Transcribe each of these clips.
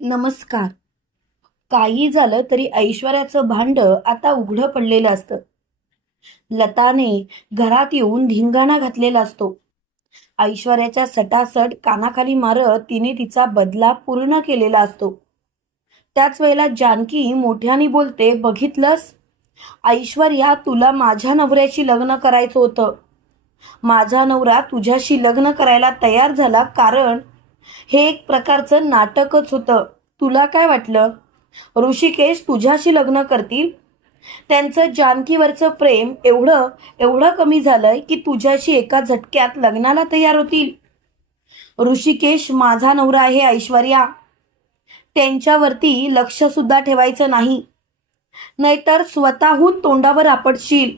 नमस्कार. काही झालं तरी ऐश्वर्याचं भांड आता उघडं पडलेलं असतं. लताने घरात येऊन धिंगाणा घातलेला असतो. ऐश्वर्याच्या सटासट कानाखाली मारत तिने तिचा बदला पूर्ण केलेला असतो. त्याच वेळेला जानकी मोठ्याने बोलते बघितलंस? ऐश्वर्या तुला माझ्या नवऱ्याशी लग्न करायचं होतं. माझा नवरा तुझ्याशी लग्न करायला तयार झाला कारण हे एक प्रकारचं नाटकच होतं. तुला काय वाटलं? ऋषिकेश तुझ्याशी लग्न करतील? त्यांचं जानकीवरचं प्रेम एवढं एवढं कमी झालंय की तुझ्याशी एका झटक्यात लग्नाला तयार होतील. ऋषिकेश माझा नवरा आहे ऐश्वर्या. त्यांच्यावरती लक्ष सुद्धा ठेवायचं नाही. नाहीतर स्वतःहून तोंडावर आपटशील.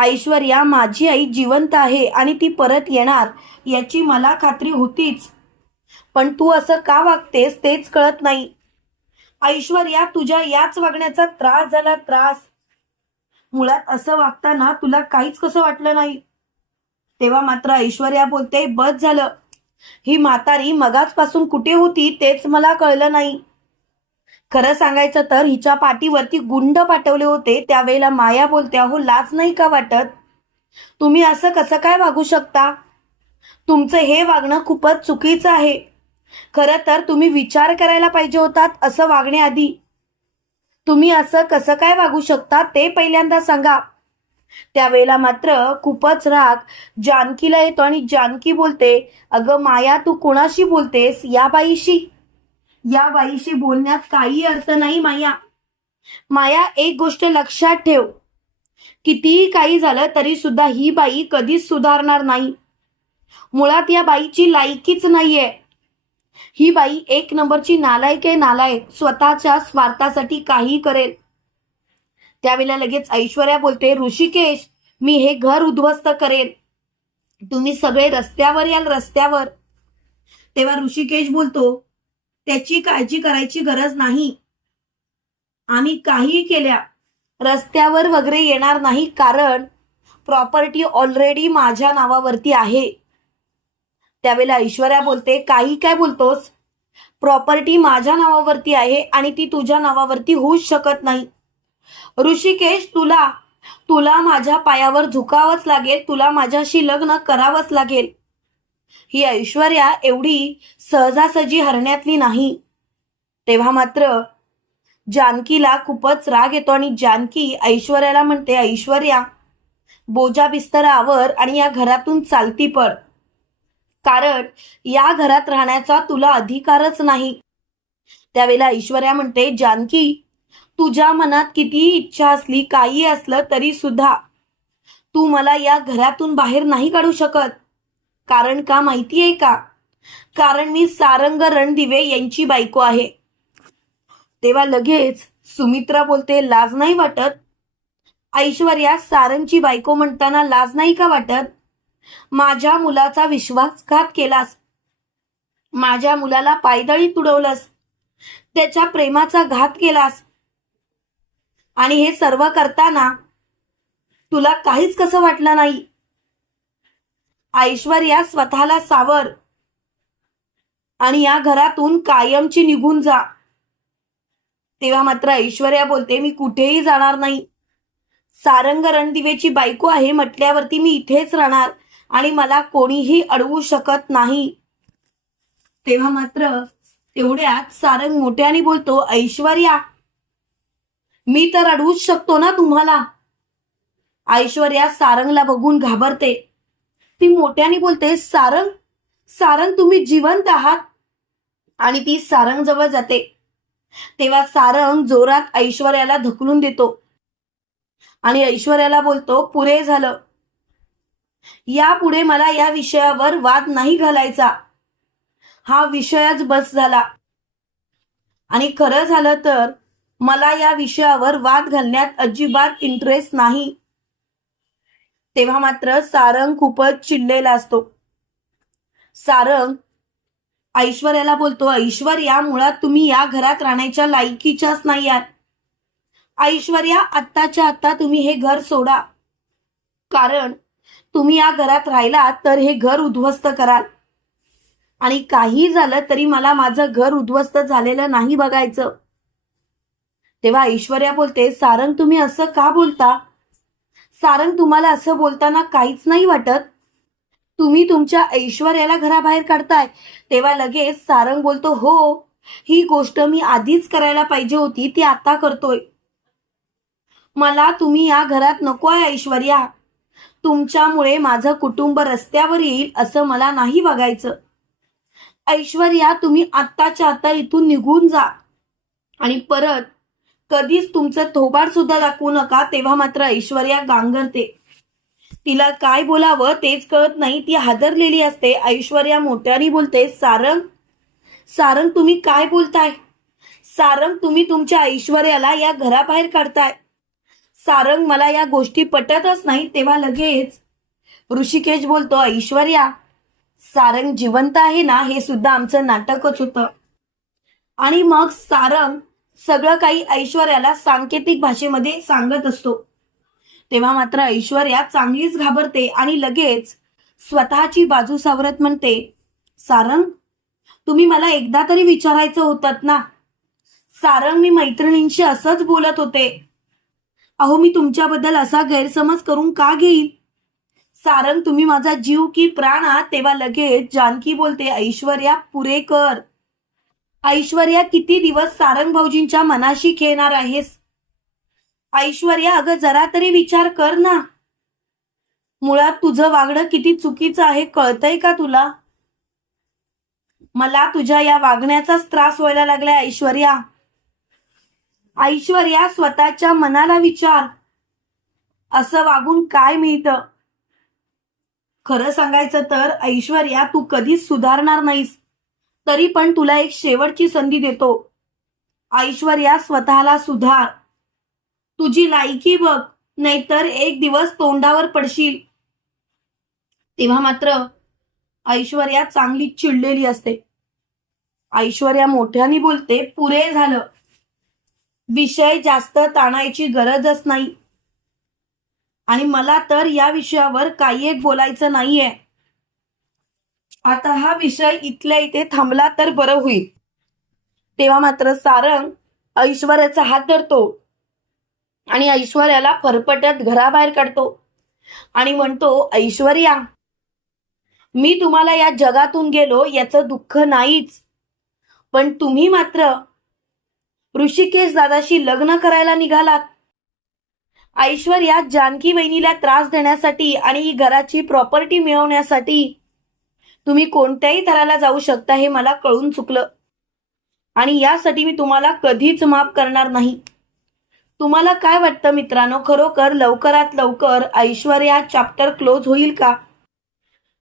ऐश्वर्या माझी आई जिवंत आहे आणि ती परत येणार याची मला खात्री होतीच. पण तू असं का वागतेस तेच कळत नाही. ऐश्वर्या तुझ्या याच वागण्याचा त्रास झाला त्रास. मुळात असं वागताना तुला काहीच कसं वाटलं नाही. तेव्हा मात्र ऐश्वर्या बोलते बस झालं. ही म्हातारी मगाचपासून कुठे होती तेच मला कळलं नाही. खरं सांगायचं तर हिच्या पाठीवरती गुंड पाठवले होते त्यावेळेला माया बोलते अहो लाज नाही का वाटत? तुम्ही असं कसं काय वागू शकता? तुमचं हे वागणं खूपच चुकीचं आहे. खरं तर तुम्ही विचार करायला पाहिजे होतात असं वागण्याआधी. तुम्ही असं कसं काय वागू शकता ते पहिल्यांदा सांगा. त्यावेळेला मात्र खूपच राग जानकीला येतो आणि जानकी बोलते अगं माया तू कोणाशी बोलतेस? या बाईशी. या बाईशी बोलण्यात काही अर्थ नाही माया. माया एक गोष्ट लक्षात ठेव. कितीही काही झालं तरी सुद्धा ही बाई कधीच सुधारणार नाही. मुळात या बाईची लायकीच नाहीये. ही बाई एक नंबरची नालायक आहे नालायक. स्वतःच्या स्वार्थासाठी काही करेल. त्यावेळेला लगेच ऐश्वर्या बोलते ऋषिकेश मी हे घर उद्ध्वस्त करेल. तुम्ही सगळे रस्त्यावर याल रस्त्यावर. तेव्हा ऋषिकेश बोलतो त्याची काळजी करायची गरज नाही. आम्ही काहीही केल्या रस्त्यावर वगैरे येणार नाही कारण प्रॉपर्टी ऑलरेडी माझ्या नावावरती आहे. त्यावेळेला ऐश्वर्या बोलते काही काय बोलतोस? प्रॉपर्टी माझ्या नावावरती आहे आणि ती तुझ्या नावावरती होऊच शकत नाही. ऋषिकेश तुला तुला माझ्या पायावर झुकावंच लागेल तुला माझ्याशी लग्न करावंच लागेल. ही ऐश्वर्या एवढी सहजासहजी हरण्यातली नाही. तेव्हा मात्र जानकीला खूपच राग येतो आणि जानकी ऐश्वर्याला म्हणते ऐश्वर्या बोजा बिस्तरावर आणि या घरातून चालती पड कारण या घरात राहण्याचा तुला अधिकारच नाही. त्यावेळेला ऐश्वर्या म्हणते जानकी तुझ्या मनात कितीही इच्छा असली काही असलं तरी सुद्धा तू मला या घरातून बाहेर नाही काढू शकत. कारण का माहिती आहे का? कारण मी सारंग रणदिवे यांची बायको आहे. तेव्हा लगेच सुमित्रा बोलते लाज नाही वाटत? ऐश्वर्या सारंगची बायको म्हणताना लाज नाही का वाटत? माझ्या मुलाचा विश्वासघात केलास. माझ्या मुलाला पायदळी तुडवलंस. त्याच्या प्रेमाचा घात केलास. आणि हे सर्व करताना तुला काहीच कसं वाटलं नाही? ऐश्वर्या स्वतःला सावर. आणि या घरातून कायमची निघून जा. तेव्हा मात्र ऐश्वर्या बोलते मी कुठेही जाणार नाही. सारंग रणदिवेची बायको आहे म्हटल्यावरती मी इथेच राहणार. आणि मला कोणीही अडवू शकत नाही. तेव्हा मात्र तेवढ्यात सारंग मोठ्याने बोलतो ऐश्वर्या मी तर अडवूच शकतो ना तुम्हाला. ऐश्वर्या सारंगला बघून घाबरते. ती मोठ्याने बोलते सारंग सारंग तुम्ही जिवंत आहात. आणि ती सारंग जवळ जाते. तेव्हा सारंग जोरात ऐश्वर्याला धकलून देतो. आणि ऐश्वर्याला बोलतो पुरे झालं. यापुढे मला या विषयावर वाद नाही घालायचा. हा विषयच बस झाला. आणि खरं झालं तर मला या विषयावर वाद घालण्यात अजिबात इंटरेस्ट नाही. तेव्हा मात्र सारंग खूपच चिडलेला असतो. सारंग ऐश्वर्याला बोलतो ऐश्वर्या मुळात तुम्ही या घरात राहण्याच्या लायकीच्याच नाही आहात. ऐश्वर्या आत्ताच्या आत्ता तुम्ही हे घर सोडा. कारण तुम्ही या घरात राहिलात तर हे घर उद्ध्वस्त कराल. आणि काही झालं तरी मला माझं घर उद्ध्वस्त झालेलं नाही बघायचं. तेव्हा ऐश्वर्या बोलते सारंग तुम्ही असं का बोलता? सारंग तुम्हाला असं बोलताना काहीच नाही वाटत. तुम्ही तुमच्या ऐश्वर्याला घराबाहेर काढताय. तेव्हा लगेच सारंग बोलतो हो ही गोष्ट मी आधीच करायला पाहिजे होती ती आता करतोय. मला तुम्ही या घरात नको आहे ऐश्वर्या. तुमच्यामुळे माझं कुटुंब रस्त्यावर येईल असं मला नाही बघायचं. ऐश्वर्या तुम्ही आत्ताच्या आता इथून निघून जा. आणि परत कधीच तुमचं थोबाड सुद्धा दाखवू नका तेव्हा मात्र ऐश्वर्या गांगरते. तिला काय बोलावं तेच कळत नाही ती हादरलेली असते. ऐश्वर्या मोठ्याने बोलते सारंग सारंग तुम्ही काय बोलताय? सारंग तुम्ही तुमच्या ऐश्वर्याला या घराबाहेर काढताय. सारंग मला या गोष्टी पटतच नाही तेव्हा लगेच ऋषिकेश बोलतो ऐश्वर्या सारंग जिवंत आहे ना हे सुद्धा आमचं नाटकच होतं. आणि मग सारंग सगळं काही ऐश्वर्याला सांकेतिक भाषेमध्ये सांगत असतो. तेव्हा मात्र ऐश्वर्या चांगलीच घाबरते आणि लगेच स्वतःची बाजू सावरत म्हणते सारंग तुम्ही मला एकदा तरी विचारायचं होतात ना? सारंग मी मैत्रिणींशी असंच बोलत होते. अहो मी तुमच्याबद्दल असा गैरसमज करून का घेईल सारंग तुम्ही माझा जीव की प्राण आहात तेव्हा लगेच जानकी बोलते ऐश्वर्या पुरे कर. ऐश्वर्या किती दिवस सारंग भाऊजींच्या मनाशी खेळणार आहेस? ऐश्वर्या अगं जरा तरी विचार कर ना. मुळात तुझं वागणं किती चुकीचं आहे कळतंय का तुला? मला तुझ्या या वागण्याचाच त्रास व्हायला लागलाय ऐश्वर्या. ऐश्वर्या स्वतःच्या मनाला विचार. असं वागून काय मिळतं? खरं सांगायचं तर ऐश्वर्या तू कधीच सुधारणार नाहीस. तरी पण तुला एक शेवटची संधी देतो. ऐश्वर्या स्वतःला सुधार. तुझी लायकी बघ नाहीतर एक दिवस तोंडावर पडशील. तेव्हा मात्र ऐश्वर्या चांगली चिडलेली असते. ऐश्वर्या मोठ्याने बोलते पुरे झालं. विषय जास्त ताणायची गरजच नाही. आणि मला तर या विषयावर काही एक बोलायचं नाहीये. आता हा विषय इथल्या इथे थांबला तर बरं होईल. तेव्हा मात्र सारंग ऐश्वर्याचा हात धरतो. आणि ऐश्वर्याला फरफटत घराबाहेर काढतो. आणि म्हणतो ऐश्वर्या मी तुम्हाला या जगातून गेलो याचं दुःख नाहीच. पण तुम्ही मात्र ऋषिकेश दादाशी लग्न करायला निघालात ऐश्वर्या जानकी वहिनीला त्रास देण्यासाठी आणि ही घराची प्रॉपर्टी मिळवण्यासाठी तुम्ही कोणत्याही थराला जाऊ शकता हे मला कळून चुकलं. आणि यासाठी मी तुम्हाला कधीच माफ करणार नाही. तुम्हाला काय वाटतं मित्रांनो? खरोखर लवकरात लवकर ऐश्वर्या चॅप्टर क्लोज होईल का?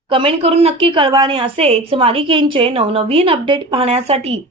कमेंट करून नक्की कळवा. आणि असेच मालिकेंचे नवनवीन अपडेट पाहण्यासाठी